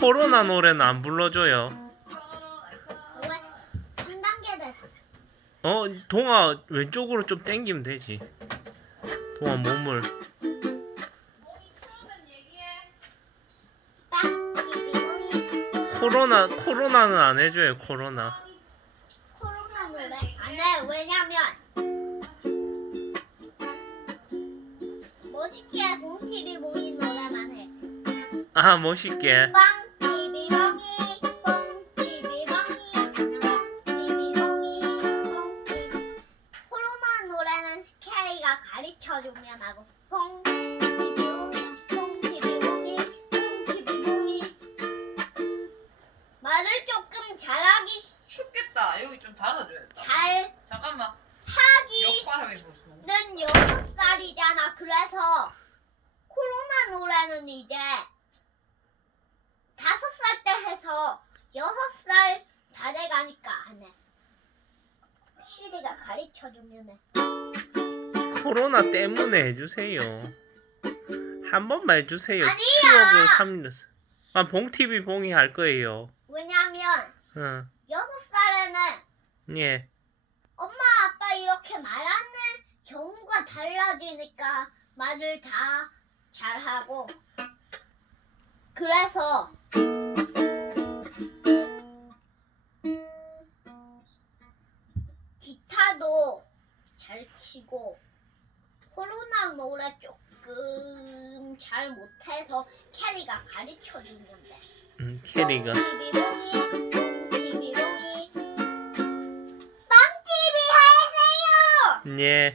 코로나 노래는 안 불러줘요. 왜? 3단계 됐어. 어, 동아 왼쪽으로 좀 당기면 되지. 동아 몸을. 코로나 코로나는 안 해줘요. 코로나. 코로나 노래 안 해. 왜냐면 멋있게 봉TV 모인 노래만 해. 아 멋있게. 빵띠 스케이가 가르쳐주면 하고 봉TV롱이 봉TV롱이 봉TV롱이 말을 조금 잘하기 춥겠다. 여기 좀 닫아줘야 돼. 잘 잠깐만. 하기 역발하게 벌써. 는 여섯 살이잖아. 그래서 코로나 노래는 이제 다섯 살 때 해서 여섯 살 다 돼가니까 안 해. 시리가 가르쳐 주면 해. 코로나 때문에 해주세요. 한 번만 해주세요. 아니야! 추억을 삼. 아 봉TV 봉이 할 거예요. 왜냐면 응. 여섯 살에는 예. 엄마 아빠 이렇게 말하는 경우가 달라지니까 말을 다 잘하고 그래서 기타도 잘 치고 코로나 노래 조금 잘 못해서 캐리가 가르쳐 주면 돼. 음, 캐리가. 비비롱이, 비비롱이. 빵TV 하세요! 예.